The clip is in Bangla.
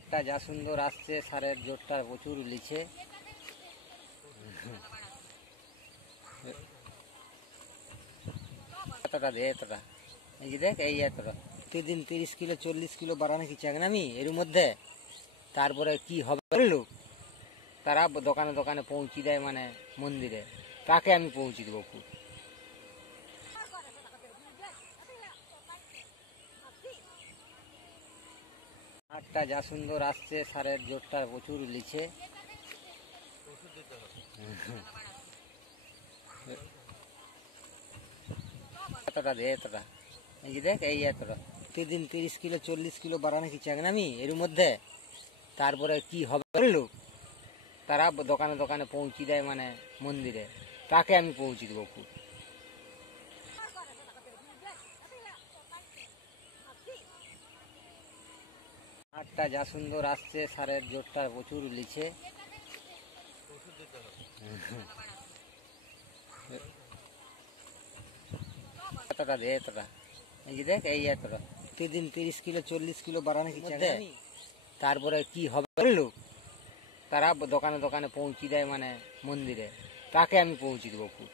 হাটটা যা সুন্দর আসছে, সারের জোরটা প্রচুর লিছে। এতটা দে, এতটা এই যে দেখ, এই এতটা প্রতিদিন 30 কিলো 40 কিলো বাড়ানো কি চাই না আমি এর মধ্যে। তারপরে কি হবে বললো, তারা দোকানে দোকানে পৌঁছে দেয়, মানে মন্দিরে তাকে আমি পৌঁছে দেবো খুব। হাটটা যা সুন্দর আসছে, সারের জোরটা প্রচুর লিছে। এতটা দে, এতটা এই যে দেখ, এই এতটা প্রতিদিন 30 কিলো 40 কিলো বাড়ানো কি চাই না আমি এর মধ্যে। তারপরে কি হবে বললো, তারা দোকানে দোকানে পৌঁছে দেয়, মানে মন্দিরে তাকে আমি পৌঁছে দেবো খুব। হাটটা যা সুন্দর আসছে, সারের জোরটা প্রচুর লিছে। এতটা দে, এতটা এই যে দেখ, এই এতটা প্রতিদিন 30 কিলো 40 কিলো বাড়ানো কি চাই না আমি। তারপরে কি হবে বললো, তারা দোকানে দোকানে পৌঁছে দেয়, মানে মন্দিরে তাকে আমি পৌঁছে দেবো খুব।